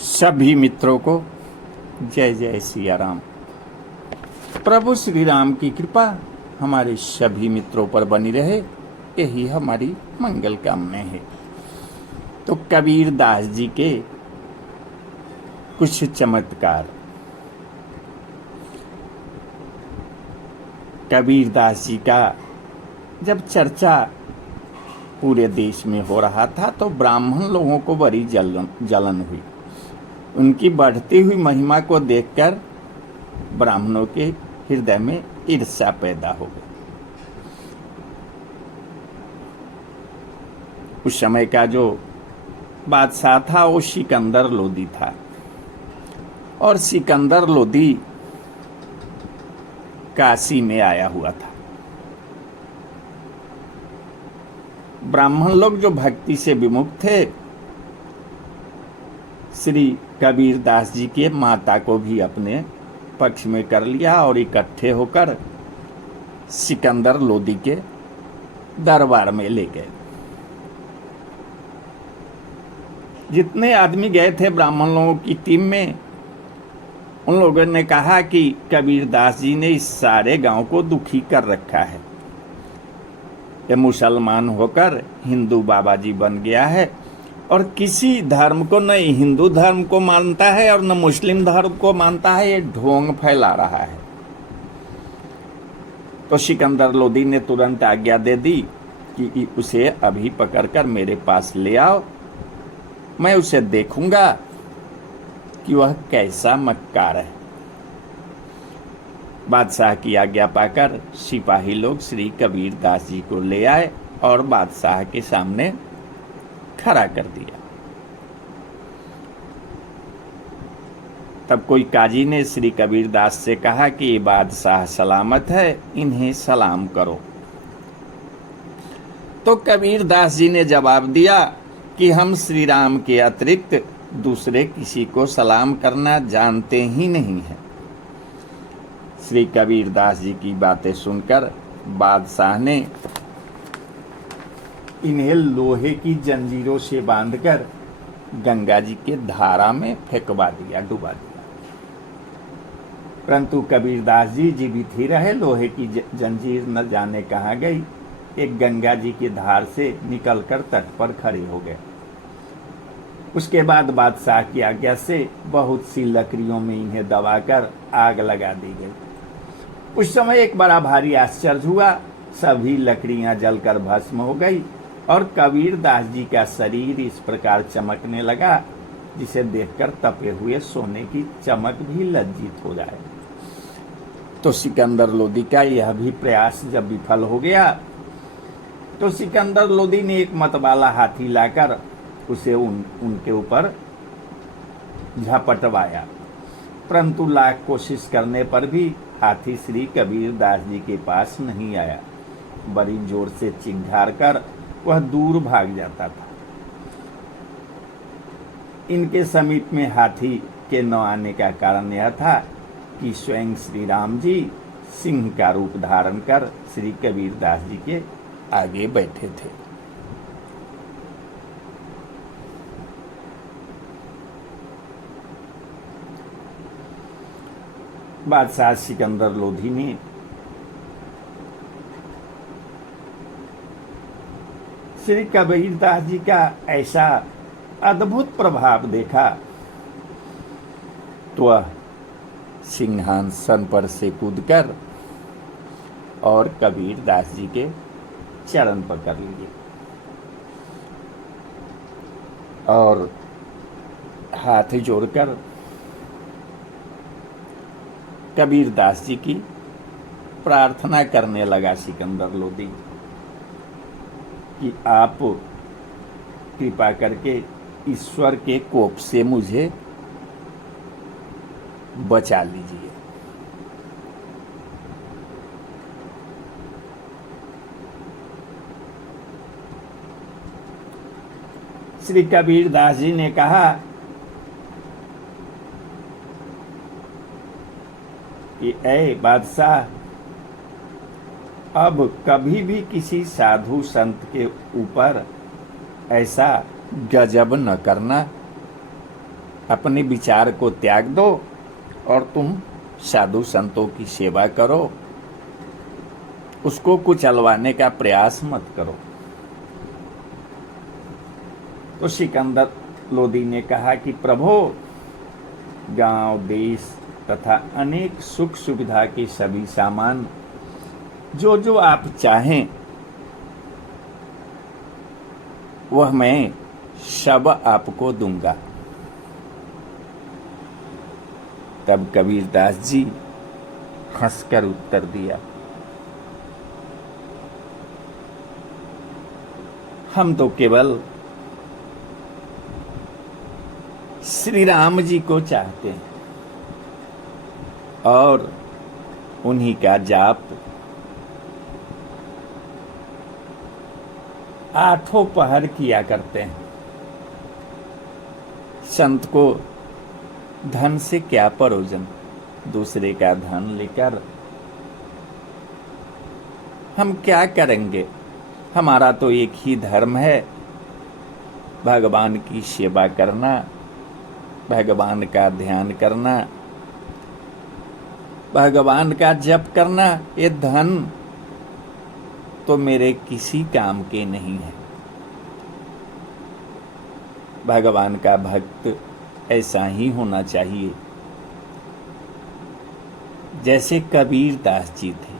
सभी मित्रों को जय जय सिया राम। प्रभु श्री राम की कृपा हमारे सभी मित्रों पर बनी रहे, यही हमारी मंगल कामना है। तो कबीर दास जी के कुछ चमत्कार। कबीर दास जी का जब चर्चा पूरे देश में हो रहा था तो ब्राह्मण लोगों को बड़ी जलन हुई। उनकी बढ़ती हुई महिमा को देखकर ब्राह्मणों के हृदय में ईर्ष्या पैदा हो गई। उस समय का जो बादशाह था वो सिकंदर लोदी था, और सिकंदर लोदी काशी में आया हुआ था। ब्राह्मण लोग जो भक्ति से विमुख थे, श्री कबीर दास जी के माता को भी अपने पक्ष में कर लिया और इकट्ठे होकर सिकंदर लोदी के दरबार में ले गए। जितने आदमी गए थे ब्राह्मण लोगों की टीम में, उन लोगों ने कहा कि कबीर दास जी ने इस सारे गांव को दुखी कर रखा है। ये मुसलमान होकर हिंदू बाबा जी बन गया है और किसी धर्म को न हिंदू धर्म को मानता है और न मुस्लिम धर्म को मानता है। ये ढोंग फैला रहा है। तो सिकंदर लोदी ने तुरंत आज्ञा दे दी कि उसे अभी पकड़कर मेरे पास ले आओ, मैं उसे देखूंगा कि वह कैसा मक्कार है। बादशाह की आज्ञा पाकर सिपाही लोग श्री कबीर दास जी को ले आए और बादशाह के सामने खड़ा कर दिया। तब कोई काजी ने श्री कबीर दास से कहा कि ये बादशाह सलामत है, इन्हें सलाम करो। तो कबीर दास जी ने जवाब दिया कि हम श्री राम के अतिरिक्त दूसरे किसी को सलाम करना जानते ही नहीं है। श्री कबीर दास जी की बातें सुनकर बादशाह ने इन्हें लोहे की जंजीरों से बांधकर गंगा जी के धारा में फेंकवा दिया, डुबा दिया। परंतु कबीर दास जी जीवित ही रहे। लोहे की जंजीर न जाने कहाँ गई, एक गंगा जी की धार से निकलकर तट पर खड़े हो गए। उसके बाद बादशाह की आज्ञा से बहुत सी लकड़ियों में इन्हें दबाकर आग लगा दी गई। उस समय एक बड़ा भारी आश्चर्य हुआ, सभी लकड़ियां जलकर भस्म हो गई और कबीर दास जी का शरीर इस प्रकार चमकने लगा जिसे देखकर तपे हुए सोने की चमक भी लज्जित हो जाए। तो सिकंदर लोदी का यह भी प्रयास जब विफल हो गया तो सिकंदर लोदी ने एक मतवाला हाथी लाकर उसे उनके ऊपर झपटवाया। परंतु लाख कोशिश करने पर भी हाथी श्री कबीर दास जी के पास नहीं आया। बड़ी जोर से चिंघाड़ कर वह दूर भाग जाता था। इनके समीप में हाथी के न आने का कारण यह था कि स्वयं श्री राम जी सिंह का रूप धारण कर श्री कबीर दास जी के आगे बैठे थे। बादशाह सिकंदर लोधी ने श्री कबीर दास जी का ऐसा अद्भुत प्रभाव देखा तो वह सिंहासन पर से कूदकर और कबीर दास जी के चरण पकड़ लिए और हाथ जोड़कर कबीर दास जी की प्रार्थना करने लगा सिकंदर लोदी कि आप कृपा करके ईश्वर के कोप से मुझे बचा लीजिए। श्री कबीर दास जी ने कहा कि ऐ बादशाह, अब कभी भी किसी साधु संत के ऊपर ऐसा गजब न करना अपने विचार को त्याग दो और तुम साधु संतों की सेवा करो, उसको कुचलवाने का प्रयास मत करो। तो सिकंदर लोदी ने कहा कि प्रभु, गांव, देश तथा अनेक सुख सुविधा के सभी सामान जो जो आप चाहें वह मैं सब आपको दूंगा। तब कबीरदास जी हंसकर उत्तर दिया, हम तो केवल श्री राम जी को चाहते हैं और उन्हीं का जाप आठों पहर किया करते हैं। संत को धन से क्या प्रयोजन, दूसरे का धन लेकर हम क्या करेंगे? हमारा तो एक ही धर्म है, भगवान की सेवा करना, भगवान का ध्यान करना, भगवान का जप करना। ये धन तो मेरे किसी काम के नहीं है। भगवान का भक्त ऐसा ही होना चाहिए जैसे कबीरदास जी थे।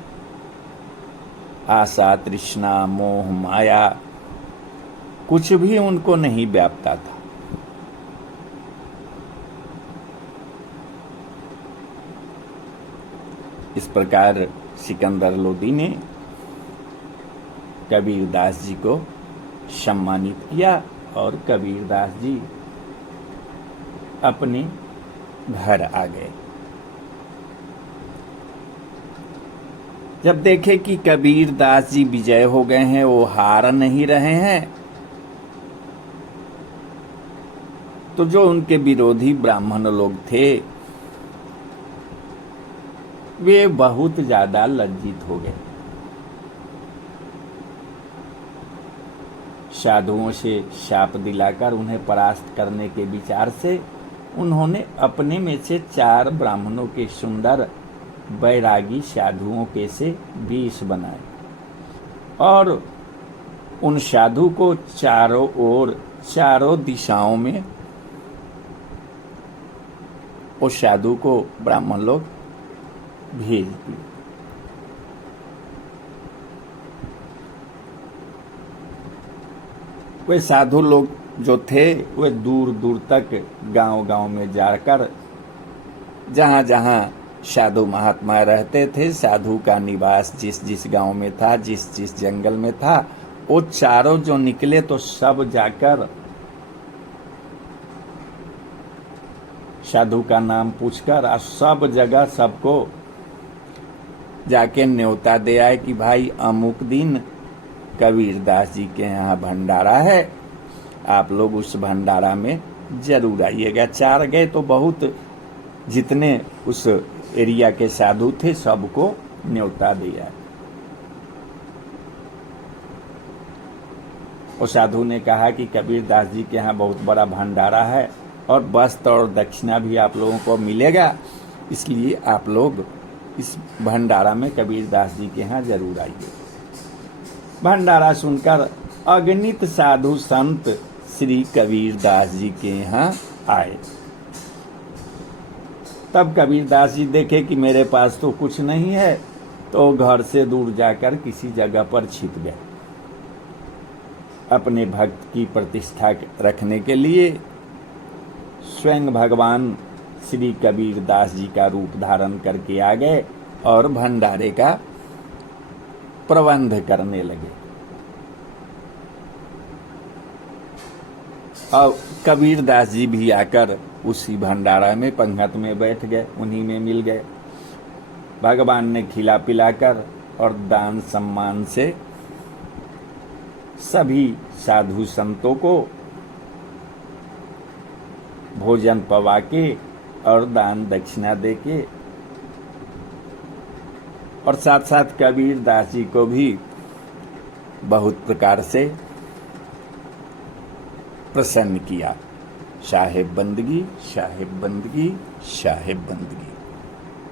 आशा, तृष्णा, मोह, माया कुछ भी उनको नहीं व्यापता था। इस प्रकार सिकंदर लोदी ने कबीरदास जी को सम्मानित किया और कबीरदास जी अपने घर आ गए। जब देखे कि कबीरदास जी विजय हो गए हैं, वो हार नहीं रहे हैं, तो जो उनके विरोधी ब्राह्मण लोग थे वे बहुत ज्यादा लज्जित हो गए। साधुओं से शाप दिलाकर उन्हें परास्त करने के विचार से उन्होंने अपने में से 4 ब्राह्मणों के सुंदर बैरागी साधुओं के से 20 बनाए और उन साधु को चारों ओर, चारों दिशाओं में उस साधु को ब्राह्मण लोग भेज दिए। वे साधु लोग जो थे वे दूर दूर तक गांव-गांव में जाकर जहां जहां साधु महात्मा रहते थे, साधु का निवास जिस जिस गांव में था, जिस जिस जंगल में था, वो चारों जो निकले तो सब जाकर साधु का नाम पूछकर सब जगह सबको जाके न्योता दे आए कि भाई अमुक दिन कबीरदास जी के यहाँ भंडारा है, आप लोग उस भंडारा में जरूर आइएगा। 4 गए तो बहुत, जितने उस एरिया के साधु थे सबको न्योता दिया। उस साधु ने कहा कि कबीरदास जी के यहाँ बहुत बड़ा भंडारा है और वस्त्र और दक्षिणा भी आप लोगों को मिलेगा, इसलिए आप लोग इस भंडारा में कबीरदास जी के यहाँ जरूर आइए। भंडारा सुनकर अगणित साधु संत श्री कबीरदास जी के यहाँ आए। तब कबीरदास जी देखे कि मेरे पास तो कुछ नहीं है, तो घर से दूर जाकर किसी जगह पर छिप गए। अपने भक्त की प्रतिष्ठा रखने के लिए स्वयं भगवान श्री कबीरदास जी का रूप धारण करके आ गए और भंडारे का प्रबंध करने लगे। और कबीरदास जी भी आकर उसी भंडारा में पंगत में बैठ गए, उन्हीं में मिल गए। भगवान ने खिला पिलाकर और दान सम्मान से सभी साधु संतों को भोजन पवा के और दान दक्षिणा देके और साथ साथ कबीरदास जी को भी बहुत प्रकार से प्रसन्न किया। साहेब बंदगी, साहेब बंदगी, साहेब बंदगी।